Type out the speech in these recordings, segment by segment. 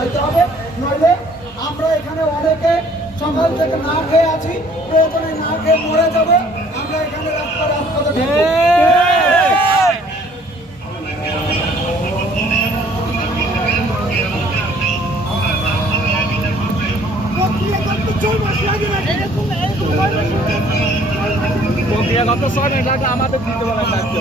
বাড়াইতে হবে, নইলে আমরা এখানে অনেকে সকাল থেকে না খেয়ে আছি, প্রয়োজনে না খেয়ে মরে যাবো। আমরা এখানে রাজপথে প্রক্রিয়াগত 6 মিনিট আগে আমাদের দিতে বলেন দায়িত্ব।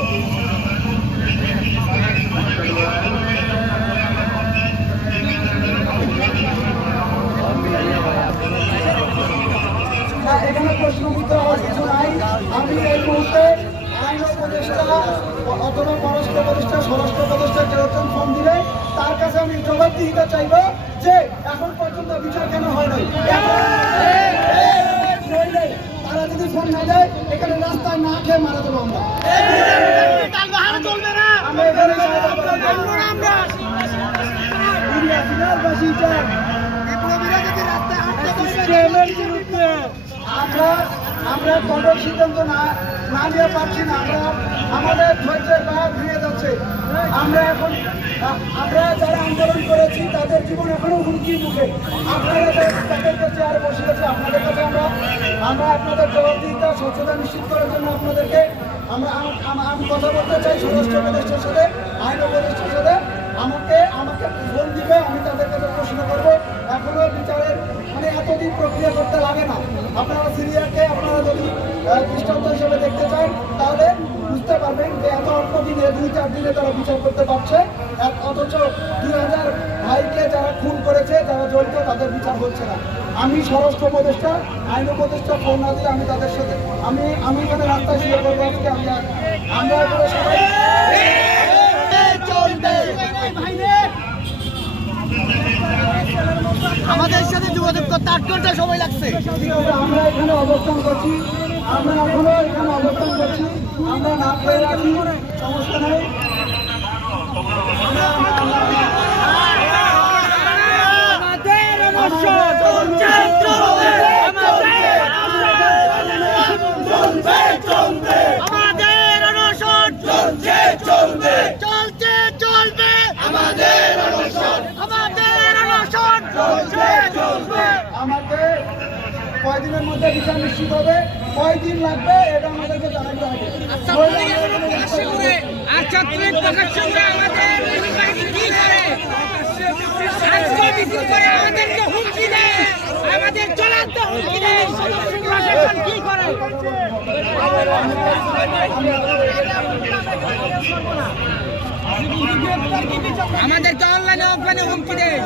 এখানে প্রশ্নবিদ্ধ হওয়ার কিছু নাই। আমি এই মুহূর্তে আইন উপদেষ্টা অথবা পররাষ্ট্র উপদেষ্টা, স্বরাষ্ট্র উপদেষ্টা কেউ ফোন দিলে তার কাছে আমি জবাবদিহিতা চাইব যে এখন পর্যন্ত বিচার কেন হয় নাই। তারা যদি ফোন না দেয় এখানে রাস্তায় না খেয়ে মারা যাবো আমরা। আমরা কঠোর সিদ্ধান্ত না নিয়ে পারছি না। আমাদের ধৈর্যের বাঁধ ভেঙে যাচ্ছে। আমরা যারা আন্দোলন করেছি তাদের জীবন এখনো হুমকির মুখে। আপনারা তাদেরকে চেয়ারে বসে গেছে। আপনাদের কাছে আমরা আপনাদের জবাবদিহিতা স্বচ্ছতা নিশ্চিত করার জন্য আপনাদেরকে আমি কথা বলতে চাই স্বরাষ্ট্র উপদেষ্টার সাথে, আইন উপদেষ্টার সাথে। আমাকে ফোন দিবে, আমি তাদের কাছে প্রশ্ন করবো। এখনো বিচারের এতদিন প্রক্রিয়া করতে লাগে না। আপনারা সিরিয়াকে আপনারা যদি দৃষ্টান্ত হিসেবে দেখতে চান তাহলে বুঝতে পারবেন যে এত অল্প দিনে 2-4 দিনে তারা বিচার করতে পারছে, অথচ 2000 ভাইকে যারা খুন করেছে, যারা জড়িত, তাদের বিচার হচ্ছে না। আমি স্বরাষ্ট্র উপদেষ্টা, আইন উপদেষ্টা ফোন না দিলে আমি তাদের সাথে আমি এখানে রাস্তায় শুরু করবো আজকে। আমরা সবাই আমাদের সাথে যোগাযোগ করতে 8 ঘন্টা সময় লাগছে। আমরা এখানে অবস্থান করছি, আমরা এখনো এখানে অবস্থান করছি। আমরা না পেয়ে আছি, সমস্যা নেই। আমাকে কয়দিনের মধ্যে বিচার নিশ্চিত হবে, কয়দিন লাগবে এটা আমাদেরকে জানাতে হবে। আমাদেরকে অনলাইনে অফলাইনে হুমকি দেয়।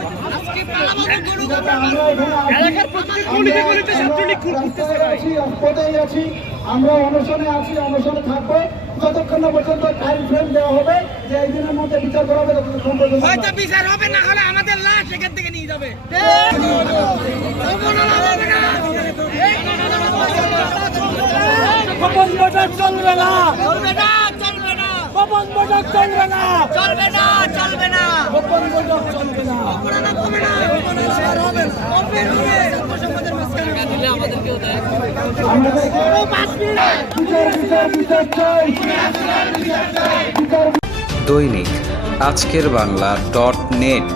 আমরা অনশনে আছি, অনশনে থাকবো যতক্ষণ না পর্যন্ত টাইম ফ্রেম দেওয়া হবে যে এই দিনের মধ্যে বিচার করা হবে। ততক্ষণ পর্যন্ত হয়তো বিচার হবে না, হলে আমাদের লাশ এখান থেকে নিয়ে যাবে। চলবে না, চলবে না, চলবে না, গোপন বৈঠক চলবে না, চলবে না, চলবে না, গোপন বৈঠক চলবে না। দৈনিক আজকের বাংলা .net